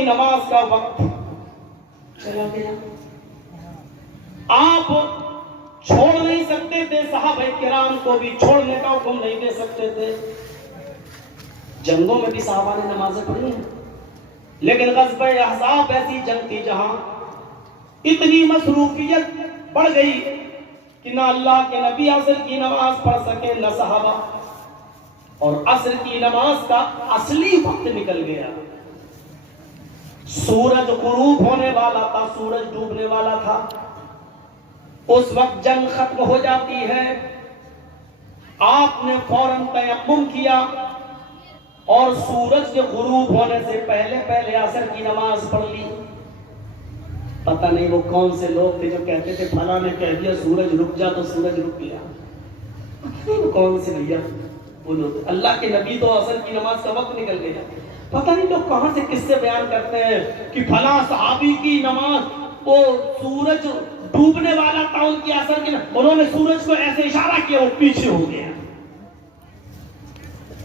کی نماز کا وقت چلا گیا. آپ چھوڑ نہیں سکتے تھے, صحابہ کرام کو بھی چھوڑنے کا حکم نہیں دے سکتے تھے. جنگوں میں بھی صحابہ نے نمازیں پڑھی ہیں, لیکن غزوہ احزاب ایسی جنگ تھی جہاں اتنی مصروفیت بڑھ گئی کہ نہ اللہ کے نبی عصر کی نماز پڑھ سکے نہ صحابہ, اور عصر کی نماز کا اصلی وقت نکل گیا. سورج غروب ہونے والا تھا, سورج ڈوبنے والا تھا. اس وقت جنگ ختم ہو جاتی ہے. آپ نے فوراً تیمم کیا اور سورج کے غروب ہونے سے پہلے عصر کی نماز پڑھ لی. پتہ نہیں وہ کون سے لوگ تھے جو کہتے تھے فلاں نے کہہ دیا سورج رک جا تو سورج رک گیا. وہ کون سے بھیا وہ لوگ؟ اللہ کے نبی تو عصر کی نماز کا وقت نکل گیا. پتہ نہیں لوگ کہاں سے کس سے بیان کرتے ہیں کہ فلاں صحابی کی نماز وہ سورج ڈوبنے والا تھا ان کی عصر کی, انہوں نے سورج کو ایسے اشارہ کیا وہ پیچھے ہو گیا.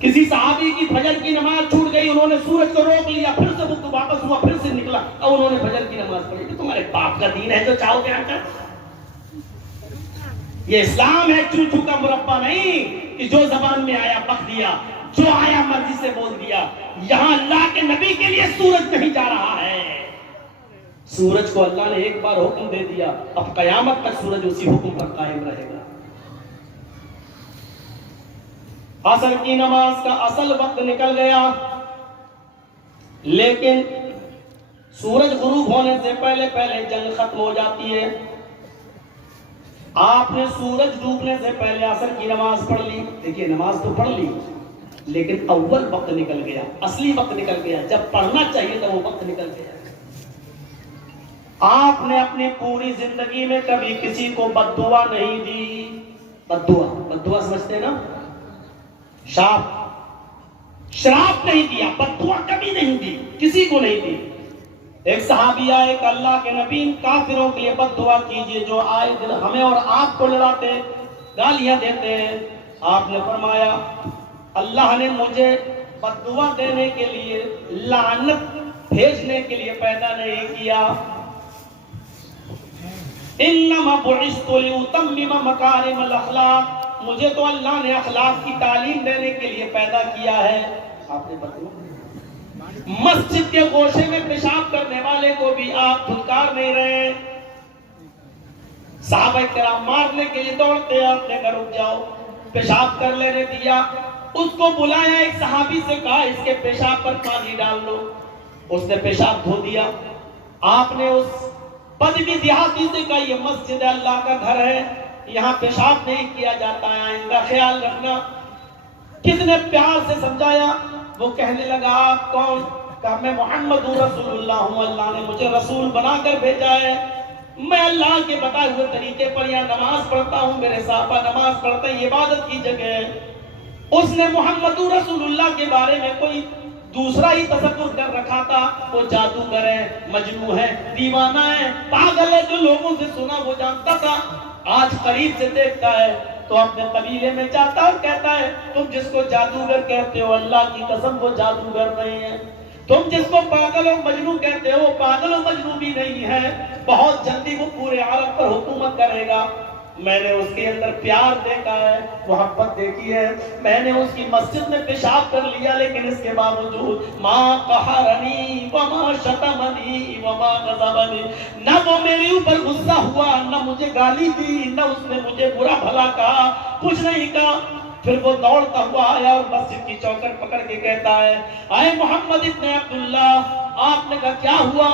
کسی صحابی کی فجر کی نماز چھوٹ گئی, انہوں نے سورج کو روک لیا, پھر سے وہ واپس ہوا, پھر سے نکلا, اب انہوں نے فجر کی نماز پڑھی. کہ تمہارے باپ کا دین ہے جو چاہو بیان کر. یہ اسلام ہے چو چو کا مربع نہیں کہ جو زبان میں آیا بک دیا, جو آیا مرضی سے بول دیا. یہاں اللہ کے نبی کے لیے سورج نہیں جا رہا ہے. سورج کو اللہ نے ایک بار حکم دے دیا, اب قیامت تک سورج اسی حکم پر قائم رہے گا. عصر کی نماز کا اصل وقت نکل گیا, لیکن سورج غروب ہونے سے پہلے جنگ ختم ہو جاتی ہے. آپ نے سورج ڈوبنے سے پہلے عصر کی نماز پڑھ لی. دیکھیے نماز تو پڑھ لی, لیکن اول وقت نکل گیا, اصلی وقت نکل گیا. جب پڑھنا چاہیے تھا وہ وقت نکل گیا. آپ نے اپنی پوری زندگی میں کبھی کسی کو بد دعا نہیں دی. بد دعا سمجھتے نا, شراپ نہیں دیا, بد دعا کبھی نہیں دی, کسی کو نہیں دی. ایک صحابی آئے کہ اللہ کے نبی کافروں کے لیے بد دعا کیجئے جو آئے دن ہمیں اور آپ کو لڑاتے گالیاں دیتے ہیں. آپ نے فرمایا اللہ نے مجھے بد دعا دینے کے لیے, لعنت بھیجنے کے لیے پیدا نہیں کیا. انما بعثت لاتمم مکارم الاخلاق, مجھے تو اللہ نے اخلاق کی تعلیم دینے کے لیے پیدا کیا ہے. آپ نے بتایا مسجد کے گوشے میں پیشاب کرنے والے کو بھی آپ دھتکار نہیں رہے. صحابہ کرام مارنے کے لیے دوڑتے ہیں, آپ نے کہا رک جاؤ, پیشاب کر لینے دیا. اس کو بلایا, ایک صحابی سے کہا اس کے پیشاب پر پانی ڈال لو. اس نے پیشاب دھو دیا. آپ نے اس بدوی دیہاتی سے کہا یہ مسجد اللہ کا گھر ہے, یہاں پیشاب نہیں کیا جاتا ہے, آئندہ خیال رکھنا. کس نے پیار سے سمجھایا. وہ کہنے لگا آپ کون؟ کہا میں محمد رسول اللہ ہوں, اللہ نے مجھے رسول بنا کر بھیجا ہے. میں اللہ کے بتائے ہوئے طریقے پر یہاں نماز پڑھتا ہوں, میرے صحابہ نماز پڑھتے ہیں, یہ عبادت کی جگہ ہے. اس نے محمد رسول اللہ کے بارے میں کوئی دوسرا ہی تصور کر رکھا تھا. وہ جادوگر ہے, مجنون ہے, دیوانہ ہے, پاگل ہے, جو لوگوں سے سنا وہ جانتا تھا. آج قریب سے دیکھتا ہے تو اپنے قبیلے میں جاتا اور کہتا ہے تم جس کو جادوگر کہتے ہو اللہ کی قسم وہ جادوگر نہیں ہے. تم جس کو پاگل اور مجنون کہتے ہو پاگل اور مجنون بھی نہیں ہے. بہت جلدی وہ پورے عالم پر حکومت کرے گا. میں نے اس کے اندر پیار دیکھا ہے, محبت دیکھی ہے. میں نے اس کی مسجد میں پیشاب کر لیا, لیکن اس کے باوجود ما قہرنی وما شتمنی وما غضبنی, نہ وہ میرے اوپر غصہ ہوا, نہ مجھے گالی دی, نہ اس نے مجھے برا بھلا کہا, کچھ نہیں کہا. پھر وہ دوڑتا ہوا آیا اور مسجد کی چوکٹ پکڑ کے کہتا ہے اے محمد ابن عبداللہ. آپ نے کہا کیا ہوا؟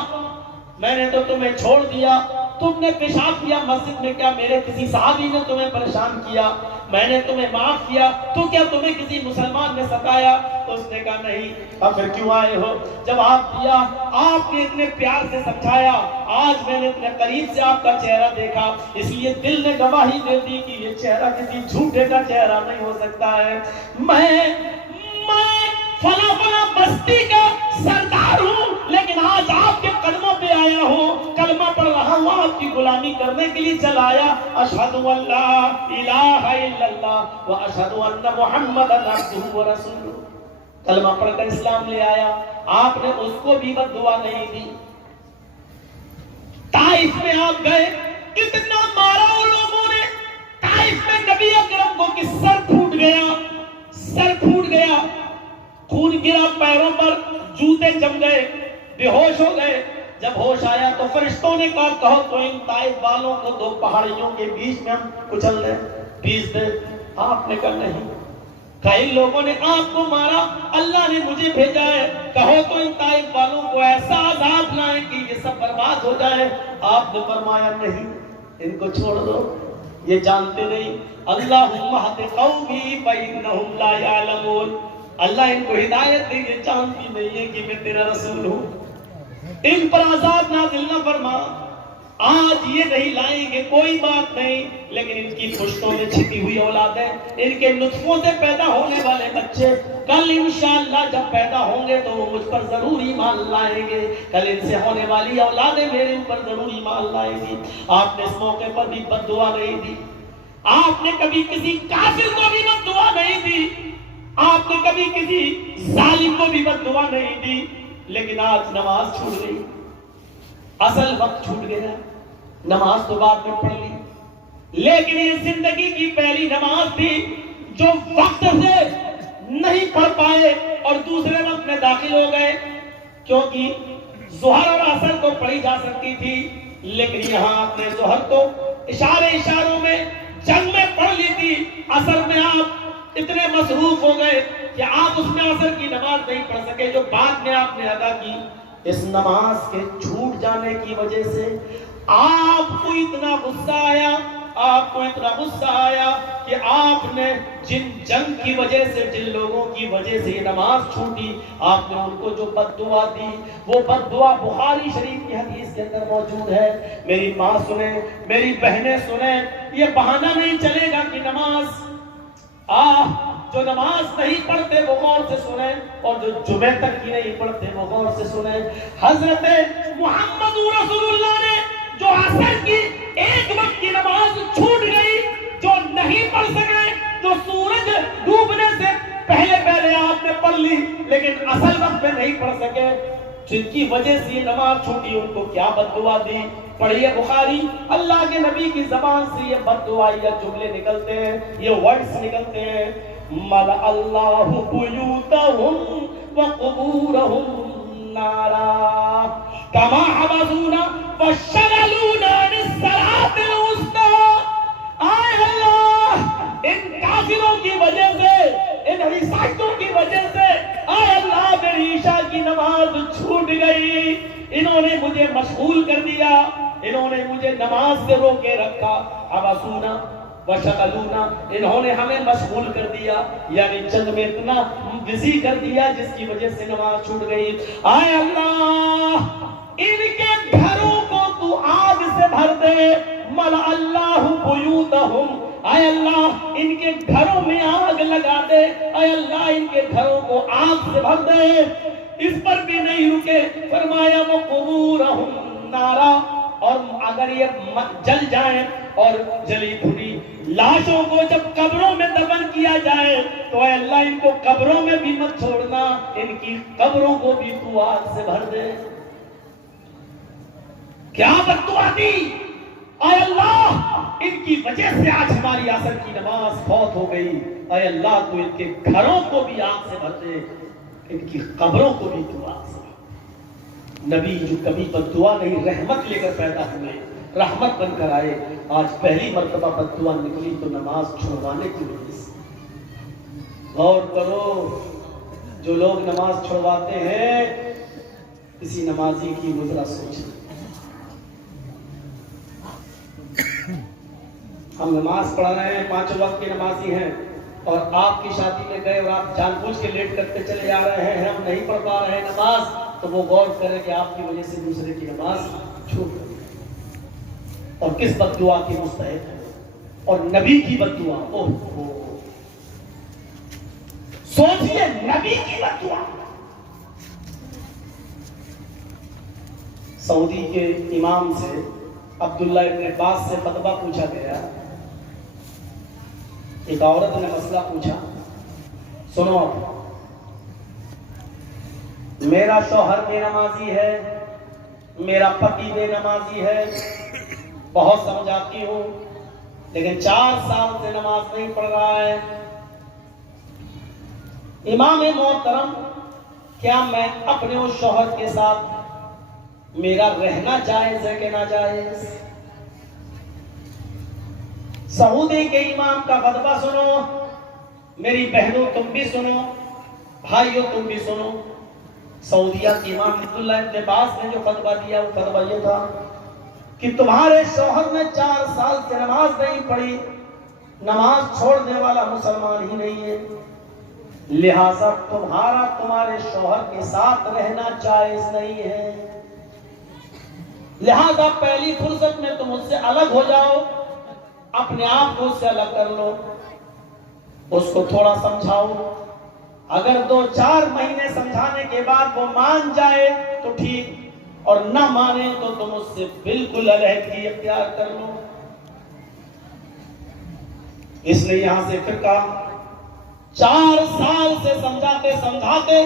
میں نے تو تمہیں چھوڑ دیا, تم نے پیشاب کیا مسجد میں, کیا میرے کسی صحابی نے تمہیں پریشان کیا؟ میں نے تمہیں معاف کیا, تو کیا تمہیں کسی مسلمان نے ستایا؟ اس نے کہا نہیں. اب پھر کیوں آئے ہو؟ جب آپ دیا, آپ نے اتنے پیار سے سمجھایا, آج میں نے اتنے قریب سے آپ کا چہرہ دیکھا, اس لیے دل نے گواہی دے دی کہ یہ چہرہ کسی جھوٹے کا چہرہ نہیں ہو سکتا ہے. میں فلاں فلاں بستی کا سردار ہوں, لیکن آج آپ کے قدموں پہ آیا ہوں, کلمہ پڑھ رہا ہوں, آپ کی غلامی کرنے کے لیے چلا آیا. اشہد ان لا الہ الا اللہ واشہد ان محمدا عبدہ ورسولہ. کلمہ پڑھ کر اسلام لے آیا، آپ نے اس کو بھی بد دعا نہیں دی۔ طائف میں آپ گئے، اتنا مارا ان لوگوں نے، طائف میں نبی اکرم کو کہ سر پھوٹ گیا، خون گرا پیروں پر، جوتے جم گئے، بے ہوش ہو گئے۔ جب ہوش آیا تو فرشتوں نے کہا کہو تو ان طائف والوں کو دو پہاڑیوں کے بیچ میں ہم کچل دیں، پیس دیں۔ آپ نے کہا نہیں، کئی لوگوں نے آپ کو مارا، اللہ نے مجھے بھیجا ہے، کہو تو ان طائف والوں کو ایسا عذاب لائیں کہ یہ سب برباد ہو جائے۔ آپ نے فرمایا نہیں، ان کو چھوڑ دو، یہ جانتے نہیں۔ اللہم اہد قومی فإنہم لا یعلمون، اللہ ان کو ہدایت دے، یہ جانتی نہیں ہے کہ میں تیرا رسول ہوں۔ ان پر عذاب نازل نہ فرما، آج یہ نہیں لائیں گے کوئی بات نہیں، لیکن ان کی پشتوں میں چھپی ہوئی اولادیں، ان کے نطفوں سے پیدا ہونے والے بچے کل انشاءاللہ جب پیدا ہوں گے تو وہ مجھ پر ضرور ایمان لائیں گے، کل ان سے ہونے والی اولادیں میرے اوپر ضرور ایمان لائیں گی۔ آپ نے اس موقع پر بھی بد دعا نہیں دی، آپ نے کبھی کسی کافر کو بھی بد دعا نہیں دی، آپ نے کبھی کسی ظالم کو بھی بد دعا نہیں دی، لیکن آج نماز چھوٹ گئی، اصل وقت چھوٹ گیا، نماز تو بعد میں پڑھ لی، لیکن یہ زندگی کی پہلی نماز تھی جو وقت سے نہیں پڑھ پائے اور دوسرے وقت میں داخل ہو گئے، کیونکہ ظہر اور عصر تو پڑھی جا سکتی تھی، لیکن یہاں آپ نے ظہر تو اشاروں میں جنگ میں پڑھ لی تھی، عصر میں آپ اتنے مصروف ہو گئے کہ آپ اس میں عصر کی نماز نہیں پڑھ سکے جو بعد میں آپ نے ادا کی۔ اس نماز کے چھوٹ جانے کی وجہ سے آپ کو اتنا غصہ آیا کہ آپ نے جن جنگ کی وجہ سے، جن لوگوں کی وجہ سے یہ نماز چھوٹی، آپ نے ان کو جو بد دعا دی، وہ بد دعا بخاری شریف کی حدیث کے اندر موجود ہے۔ میری ماں سنیں، میری بہنیں سنیں، یہ بہانہ نہیں چلے گا کہ جو نماز نہیں پڑھتے وہ غور سے سنیں، اور جو جمعہ تک کی نہیں پڑھتے وہ غور سے سنیں۔ حضرت محمد رسول اللہ نے جو عصر کی ایک وقت کی نماز چھوٹ گئی، جو نہیں پڑھ سکے، جو سورج ڈوبنے سے پہلے آپ نے پڑھ لی لیکن اصل وقت میں نہیں پڑھ سکے، جن کی وجہ سے یہ نماز چھوٹی، ان کو کیا بد دعا دی۔ پڑھیے بخاری، اللہ کے نبی کی زبان سے یہ بد دعائیت جملے نکلتے ہیں، یہ ورڈز نکلتے ہیں، مَلَأَ اللَّهُ بُيُوتَهُمْ وَقُبُورَهُمْ نَارًا كَمَا حَبَسُونَا وَشَغَلُونَا عَنِ الصَّلَاةِ الْوُسْطَىٰ۔ آئے اللہ، ان کافروں کی وجہ سے، ان عیسائیوں کی وجہ سے، آئے اللہ میری عشاء کی نماز چھوٹ گئی، انہوں نے مجھے مشغول کر دیا، انہوں نے مجھے نماز سے روکے رکھا، حبسونا وشغلونا، انہوں نے ہمیں مشغول کر دیا، یعنی چند میں اتنا بزی کر دیا جس کی وجہ سے نماز چھوٹ گئی۔ آئے اللہ ان کے گھروں کو تو آگ سے بھر دے، مَلَأَ اللَّهُ بُيُوتَهُمْ، اے اللہ ان کے گھروں میں آگ لگا دے، اے اللہ ان کے گھروں کو آگ سے بھر دے۔ اس پر بھی نہیں رکے، فرمایا وَقُبُورَهُمْ نَارًا، اور اگر یہ جل جائیں اور جلی بھنی لاشوں کو جب قبروں میں دفن کیا جائے تو اے اللہ ان کو قبروں میں بھی مت چھوڑنا، ان کی قبروں کو بھی تو آگ سے بھر دے۔ کیا بد دعا دی، اے اللہ ان کی وجہ سے آج ہماری عصر کی نماز فوت ہو گئی، اے اللہ تو ان کے گھروں کو بھی آگ سے بھر دے، ان کی قبروں کو بھی تو آگ سے۔ نبی جو کبھی بد دعا نہیں، رحمت لے کر پیدا ہوئے، رحمت بن کر آئے، آج پہلی مرتبہ بد دعا نکلی تو نماز چھڑوانے کی وجہ سے۔ غور کرو، جو لوگ نماز چھڑواتے ہیں کسی نمازی کی گزرا سوچیں۔ ہم نماز پڑھ رہے ہیں، 5 وقت کی نمازی ہیں، اور آپ کی شادی میں گئے اور آپ جان بوجھ کے لیٹ کرتے چلے جا رہے ہیں، ہم نہیں پڑھ پا رہے ہیں نماز، تو وہ غور کریں کہ آپ کی وجہ سے دوسرے کی نماز چھوٹ گئی، اور کس بد دعا کی مستحق ہے، اور نبی کی بد دعا۔ سوچئے نبی کی بد دعا۔ سعودی کے امام سے عبداللہ ابن عباس سے فتویٰ پوچھا گیا، ایک عورت نے مسئلہ پوچھا، سنو آپ، میرا شوہر بے نمازی ہے، میرا پتی بے نمازی ہے، بہت سمجھاتی ہوں لیکن 4 سال سے نماز نہیں پڑھ رہا ہے۔ امام محترم، کیا میں اپنے اس شوہر کے ساتھ میرا رہنا جائز ہے کہ ناجائز؟ سعودی کے امام کا خطبہ سنو، میری بہنوں تم بھی سنو، بھائیوں تم بھی سنو۔ سعودیہ کے امام عبداللہ ابن عباس نے جو خطبہ دیا وہ خطبہ یہ تھا کہ تمہارے شوہر نے 4 سال سے نماز نہیں پڑھی، نماز چھوڑنے والا مسلمان ہی نہیں ہے، لہذا تمہارے شوہر کے ساتھ رہنا جائز نہیں ہے، لہذا پہلی فرصت میں تم اس سے الگ ہو جاؤ، اپنے آپ کو اس سے الگ کر لو۔ اس کو تھوڑا سمجھاؤ، اگر 2-4 مہینے سمجھانے کے بعد وہ مان جائے تو ٹھیک، اور نہ مانے تو تم اس سے بالکل علیحدگی اختیار کر لو۔ اس نے یہاں سے پھر کہا 4 سال سے سمجھاتے سمجھاتے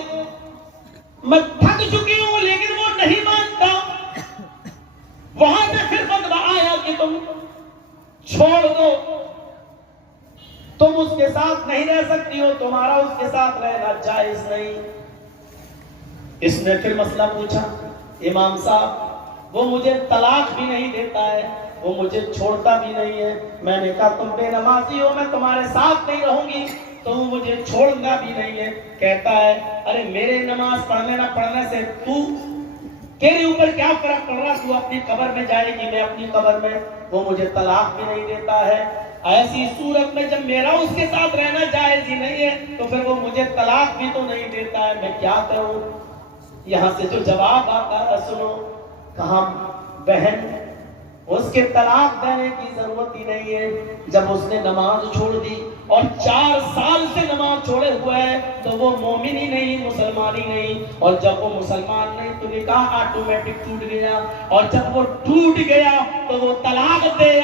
میں تھک چکی ہوں لیکن وہ نہیں مانتا۔ وہاں سے پھر فتویٰ آیا کہ تم چھوڑ دو، تم اس کے ساتھ نہیں رہ سکتی ہو، تمہارا اس کے ساتھ رہنا جائز نہیں۔ اس نے پھر مسئلہ پوچھا، امام صاحب وہ مجھے طلاق بھی نہیں دیتا ہے، وہ مجھے چھوڑتا بھی نہیں ہے۔ میں نے کہا تم بے نمازی ہو، میں تمہارے ساتھ نہیں رہوں گی، تو وہ مجھے چھوڑنا بھی نہیں ہے۔ کہتا ہے ارے میرے نماز پڑھنے نہ پڑھنے سے تیرے اوپر کیا فرق پڑ رہا، تو اپنی قبر میں جائے گی، میں اپنی قبر میں، وہ مجھے طلاق بھی نہیں دیتا ہے۔ ایسی صورت میں جب میرا اس کے ساتھ رہنا جائز ہی نہیں ہے تو پھر وہ مجھے طلاق بھی تو نہیں دیتا ہے، میں کیا کروں؟ یہاں سے جو جواب آتا ہے سنو، کہا بہن اس کے طلاق دینے کی ضرورت ہی نہیں ہے، جب اس نے نماز چھوڑ دی اور 4 سال سے نماز چھوڑے ہوا ہے تو وہ مومن ہی نہیں، مسلمان ہی نہیں، اور جب وہ مسلمان نہیں تو نکاح آٹومیٹک ٹوٹ گیا، اور جب وہ ٹوٹ گیا تو وہ طلاق دے